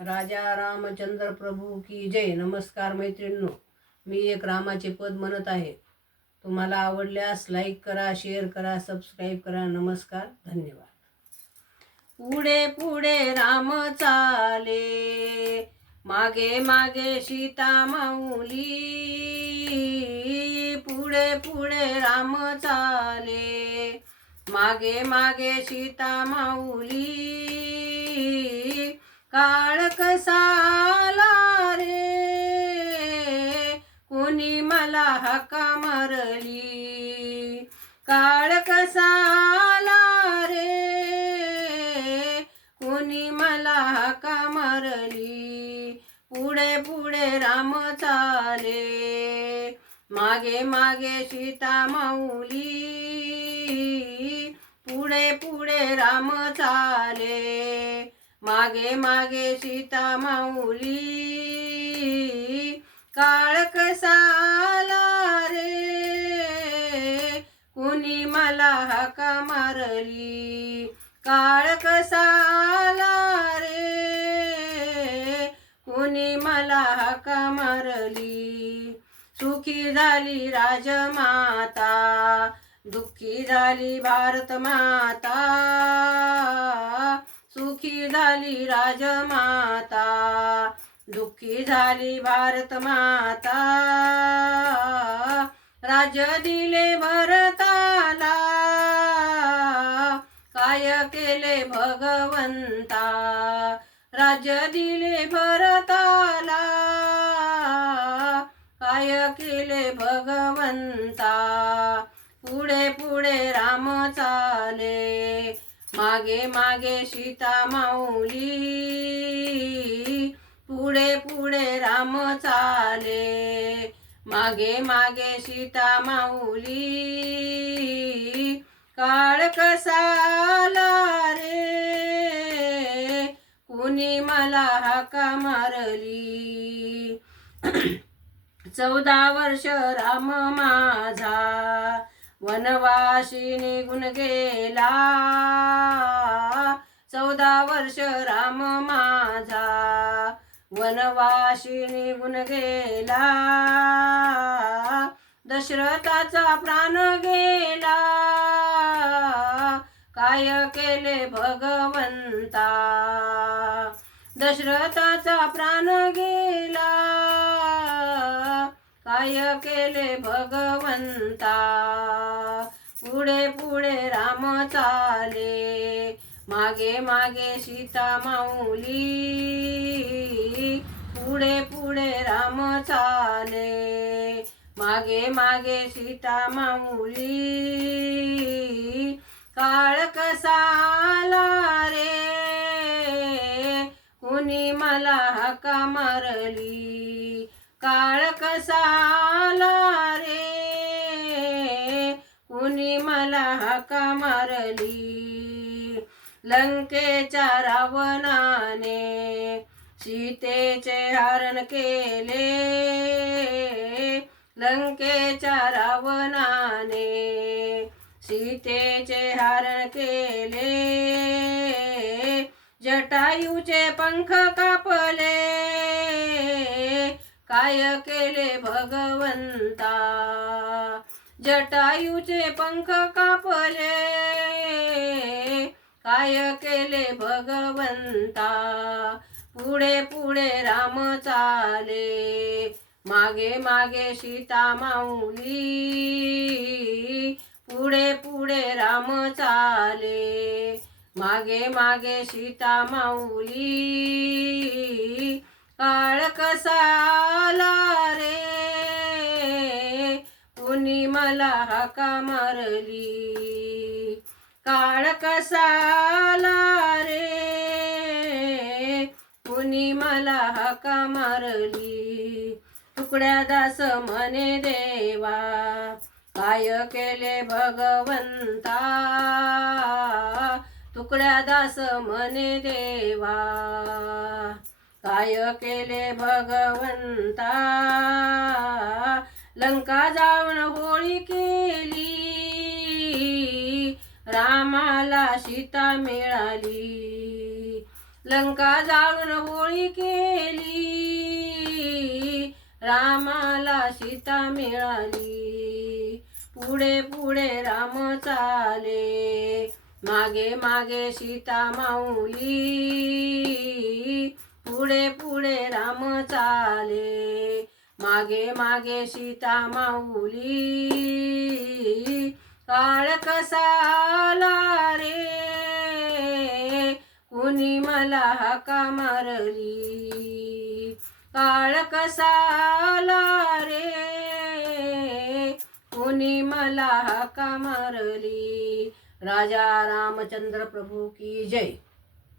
राजा रामचंद्र प्रभू की जय. नमस्कार मैत्रिणींनो मी एक रामाचे पद म्हणत आहे. तुम्हाला आवडल्यास लाईक करा शेअर करा सबस्क्राईब करा. नमस्कार धन्यवाद. पुढे पुढे राम चाले. मागे मागे सीता माऊली. पुढे पुढे राम चाले. मागे मागे सीता माऊली. काळ कसाला रे? कोणी मला हका मारली? काळ कसाला रे? कोणी मला हका मारली? पुढे पुढे राम चाले. मागे मागे सीता माऊली. पुढे पुढे राम चाले. मागे मागे सीता माऊली. काळ कसाला रे? कुणी मला हाका मारली? काळ कसाला रे? कुणी मला हाका मारली? सुखी झाली राजमाता दुःखी झाली भारत माता झाली राजमाता दुःखी झाली भारत माता राज्य दिले भरताला काय केले भगवंता. राज्य दिले भरताला काय केले भगवंता. पुढे पुढे राम चाले मागे मागे सीता माऊली. पुढे पुढे राम चाले. मागे मागे सीता माऊली. काळ कसाला रे? कुणी मला हाका मारली? चौदा वर्ष राम माझा. वनवाशी निघून गेला. चौदा वर्ष राम माझा. वनवाशी निघून गेला. दशरथाचा प्राण गेला. काय केले भगवंता? दशरथाचा प्राण गेला. काय केले भगवंता? पुढे पुढे राम चाले. मागे मागे सीता माऊली. पुढे पुढे राम चाले. मागे मागे सीता माऊली. काळ कसाला रे? कुणी मला हका मारली? काळ कसाला कुणी मला हाका मारली. लंकेच्या रावणाने सीतेचे हरण केले. लंकेच्या रावणाने सीतेचे हरण केले. जटायूचे पंख कापले. काय केले भगवंता? जटायूचे पंख कापले. काय केले भगवंता? पुढे पुढे राम चाले. मागे मागे सीता माऊली. पुढे पुढे राम चाले. मागे मागे सीता माऊली. काळ कसा आला? कुणी मला हाका मारली. काळ कसाला रे? कुणी मला हाका मारली? तुकड्या दास म्हणे देवा काय केले भगवंता? तुकड्या दास म्हणे देवा काय केले भगवंता? लंका जाऊन होळी केली. रामाला सीता मिळाली. लंका जाळून होळी केली. रामाला सीता मिळाली. पुढे पुढे राम चाले. मागे मागे सीता माऊली. पुढे पुढे राम चाले. मागे मागे सीता माऊली. काळ कसा आला रे? कुणी मला हाका मारली? काळ कसा आला रे? कुणी मला हाका मारली? राजा रामचंद्र प्रभू की जय.